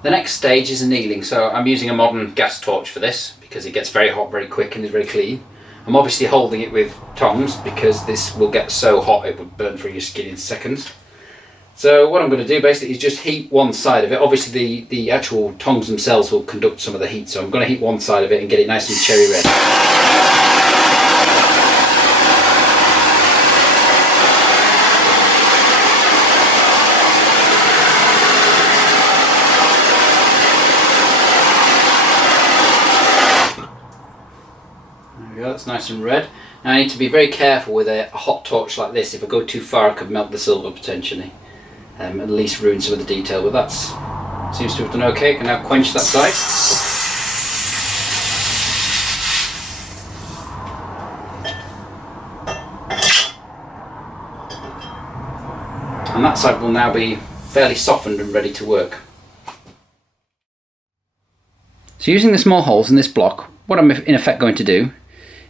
The next stage is annealing, so I'm using a modern gas torch for this because it gets very hot very quick and is very clean. I'm obviously holding it with tongs because this will get so hot it would burn through your skin in seconds. So what I'm going to do basically is just heat one side of it. Obviously the actual tongs themselves will conduct some of the heat, so I'm going to heat one side of it and get it nice and cherry red. That's nice and red. Now I need to be very careful with a hot torch like this. If I go too far I could melt the silver potentially, at least ruin some of the detail, but that seems to have done okay. I can now quench that side. And that side will now be fairly softened and ready to work. So using the small holes in this block, what I'm in effect going to do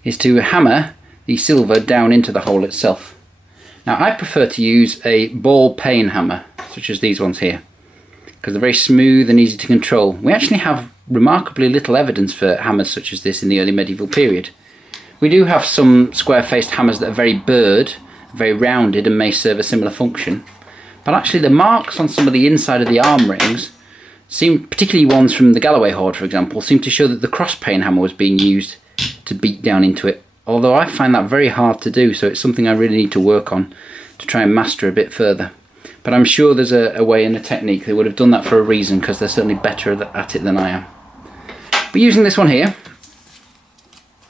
is to hammer the silver down into the hole itself. Now I prefer to use a ball peen hammer, such as these ones here, because they're very smooth and easy to control. We actually have remarkably little evidence for hammers such as this in the early medieval period. We do have some square-faced hammers that are very burred, very rounded and may serve a similar function, but actually the marks on some of the inside of the arm rings seem, particularly ones from the Galloway hoard for example, seem to show that the cross peen hammer was being used to beat down into it, although I find that very hard to do, so it's something I really need to work on to try and master a bit further. But I'm sure there's a way and a technique. They would have done that for a reason, because they're certainly better at it than I am. But using this one here,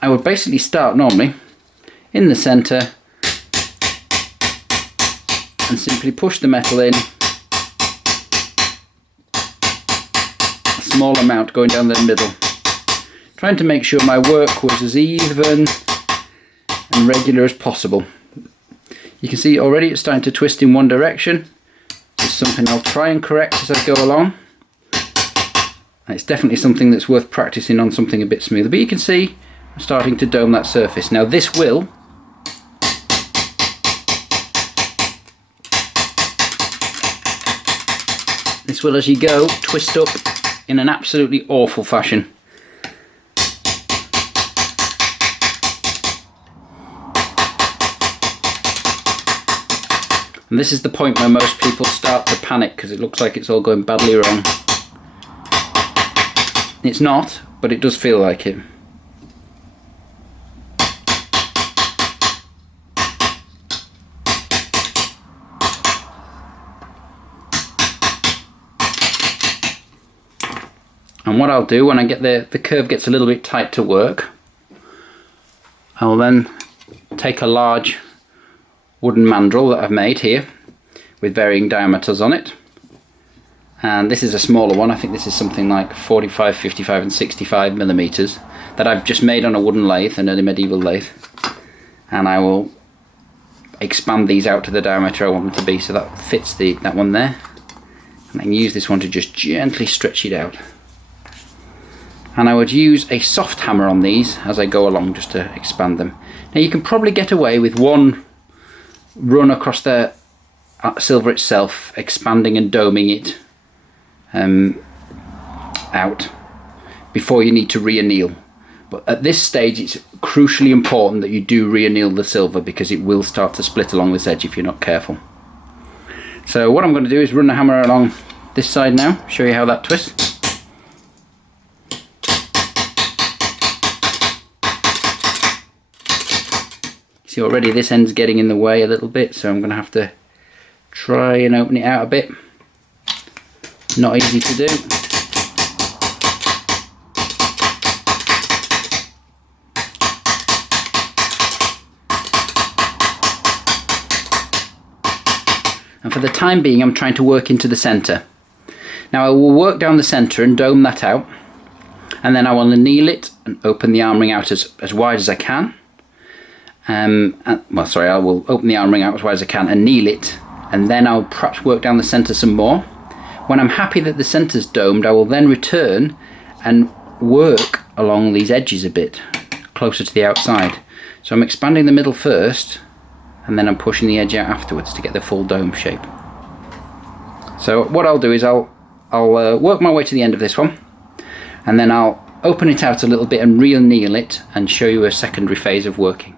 I would basically start normally in the centre and simply push the metal in, a small amount going down the middle, trying to make sure my work was as even and regular as possible. You can see already it's starting to twist in one direction. It's something I'll try and correct as I go along. And it's definitely something that's worth practicing on something a bit smoother. But you can see I'm starting to dome that surface. Now this will as you go twist up in an absolutely awful fashion. And this is the point where most people start to panic because it looks like it's all going badly wrong. It's not, but it does feel like it. And what I'll do when I get the curve gets a little bit tight to work, I will then take a large wooden mandrel that I've made here with varying diameters on it, and this is a smaller one. I think this is something like 45, 55 and 65 millimeters that I've just made on a wooden lathe, an early medieval lathe, and I will expand these out to the diameter I want them to be, so that fits that one there, and I can use this one to just gently stretch it out. And I would use a soft hammer on these as I go along just to expand them. Now you can probably get away with one run across the silver itself, expanding and doming it out before you need to re-anneal. But at this stage it's crucially important that you do re-anneal the silver, because it will start to split along this edge if you're not careful. So what I'm going to do is run the hammer along this side now, show you how that twists. See, already this end's getting in the way a little bit, so I'm going to have to try and open it out a bit. Not easy to do. And for the time being I'm trying to work into the centre. Now I will work down the centre and dome that out, and then I will anneal it and open the arm ring out as wide as I can. I will open the arm ring out as wide as I can, anneal it, and then I'll perhaps work down the centre some more. When I'm happy that the centre's domed, I will then return and work along these edges a bit, closer to the outside. So I'm expanding the middle first, and then I'm pushing the edge out afterwards to get the full dome shape. So what I'll do is I'll I'll work my way to the end of this one, and then I'll open it out a little bit and re-anneal it and show you a secondary phase of working.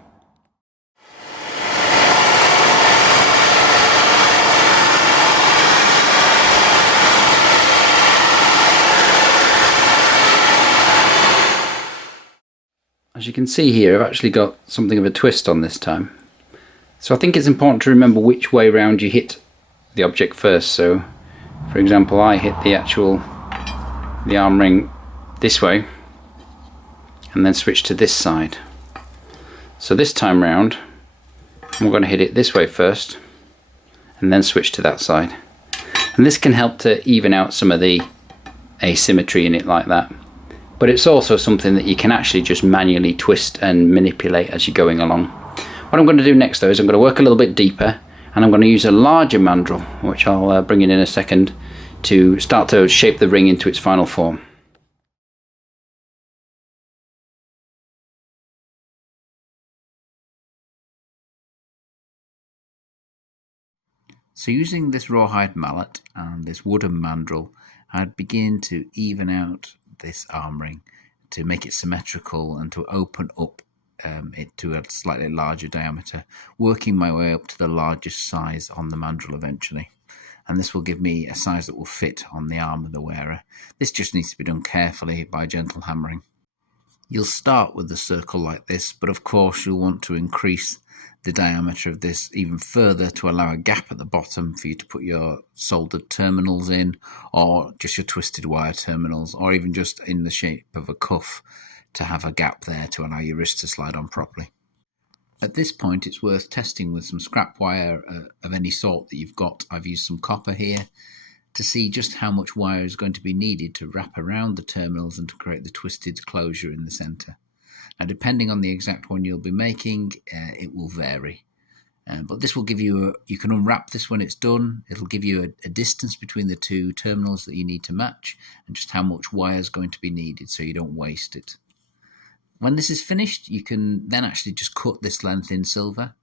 As you can see here, I've actually got something of a twist on this time. So I think it's important to remember which way round you hit the object first. So, for example, I hit the arm ring this way and then switch to this side. So this time round, I'm going to hit it this way first and then switch to that side. And this can help to even out some of the asymmetry in it like that. But it's also something that you can actually just manually twist and manipulate as you're going along. What I'm going to do next though is I'm going to work a little bit deeper, and I'm going to use a larger mandrel, which I'll bring in a second, to start to shape the ring into its final form. So using this rawhide mallet and this wooden mandrel, I'd begin to even out this arm ring to make it symmetrical and to open up it to a slightly larger diameter, working my way up to the largest size on the mandrel eventually. And this will give me a size that will fit on the arm of the wearer. This just needs to be done carefully by gentle hammering. You'll start with a circle like this, but of course you'll want to increase the diameter of this even further to allow a gap at the bottom for you to put your soldered terminals in, or just your twisted wire terminals, or even just in the shape of a cuff to have a gap there to allow your wrist to slide on properly. At this point it's worth testing with some scrap wire of any sort that you've got. I've used some copper here to see just how much wire is going to be needed to wrap around the terminals and to create the twisted closure in the centre. Now, depending on the exact one you'll be making, it will vary. But this will give you you can unwrap this when it's done. It'll give you a distance between the two terminals that you need to match, and just how much wire is going to be needed so you don't waste it. When this is finished, you can then actually just cut this length in silver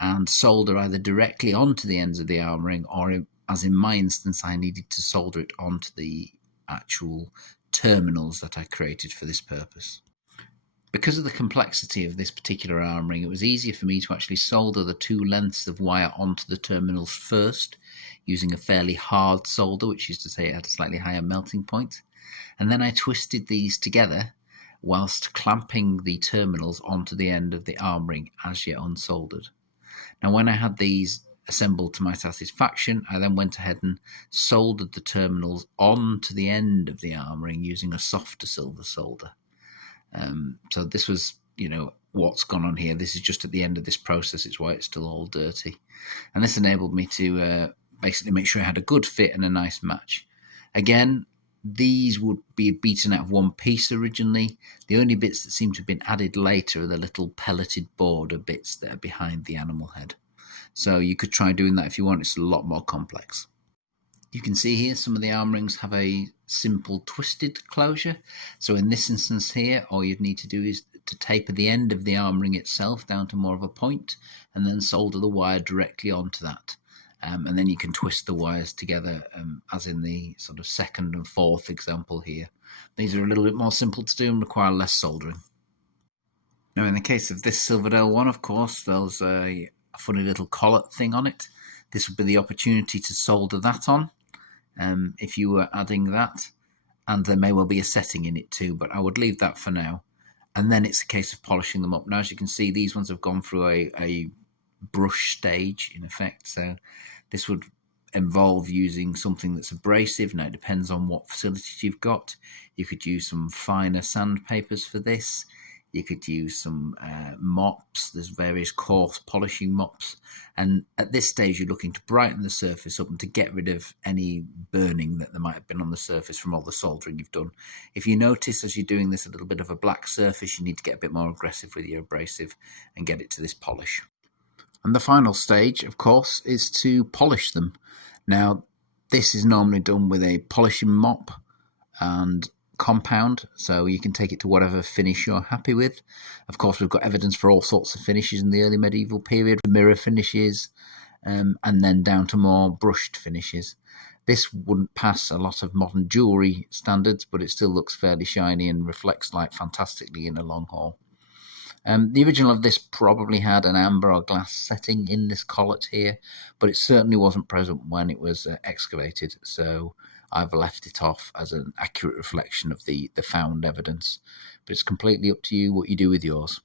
and solder either directly onto the ends of the arm ring, or as in my instance, I needed to solder it onto the actual terminals that I created for this purpose. Because of the complexity of this particular arm ring, it was easier for me to actually solder the two lengths of wire onto the terminals first, using a fairly hard solder, which is to say it had a slightly higher melting point. And then I twisted these together whilst clamping the terminals onto the end of the arm ring as yet unsoldered. Now, when I had these assembled to my satisfaction, I then went ahead and soldered the terminals onto the end of the arm ring using a softer silver solder. So this was, what's gone on here. This is just at the end of this process. It's why it's still all dirty. And this enabled me to basically make sure I had a good fit and a nice match. Again, these would be beaten out of one piece originally. The only bits that seem to have been added later are the little pelleted border bits that are behind the animal head. So you could try doing that if you want. It's a lot more complex. You can see here some of the arm rings have a simple twisted closure. So in this instance here, all you'd need to do is to taper the end of the arm ring itself down to more of a point, and then solder the wire directly onto that. And then you can twist the wires together, as in the sort of second and fourth example here. These are a little bit more simple to do and require less soldering. Now, in the case of this Silverdale one, of course, there's a funny little collet thing on it. This would be the opportunity to solder that on, if you were adding that. And there may well be a setting in it too, but I would leave that for now. And then it's a case of polishing them up. Now, as you can see, these ones have gone through a brush stage, in effect. So this would involve using something that's abrasive. Now, it depends on what facilities you've got. You could use some finer sandpapers for this. You could use some mops. There's various coarse polishing mops. And at this stage, you're looking to brighten the surface up and to get rid of any burning that there might have been on the surface from all the soldering you've done. If you notice as you're doing this a little bit of a black surface, you need to get a bit more aggressive with your abrasive and get it to this polish. And the final stage, of course, is to polish them. Now, this is normally done with a polishing mop and compound, so you can take it to whatever finish you're happy with. Of course, we've got evidence for all sorts of finishes in the early medieval period, mirror finishes, and then down to more brushed finishes. This wouldn't pass a lot of modern jewellery standards, but it still looks fairly shiny and reflects light fantastically in a long haul. The original of this probably had an amber or glass setting in this collet here, but it certainly wasn't present when it was excavated, so I've left it off as an accurate reflection of the found evidence. But it's completely up to you what you do with yours.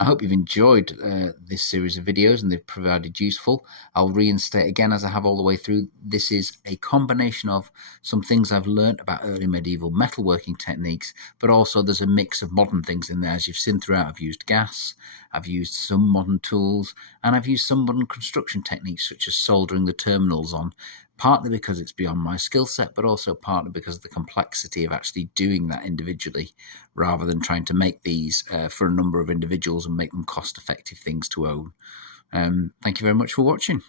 I hope you've enjoyed this series of videos and they've provided useful. I'll reinstate again, as I have all the way through. This is a combination of some things I've learned about early medieval metalworking techniques, but also there's a mix of modern things in there. As you've seen throughout, I've used gas, I've used some modern tools, and I've used some modern construction techniques such as soldering the terminals on, partly because it's beyond my skill set, but also partly because of the complexity of actually doing that individually, rather than trying to make these for a number of individuals and make them cost-effective things to own. Thank you very much for watching.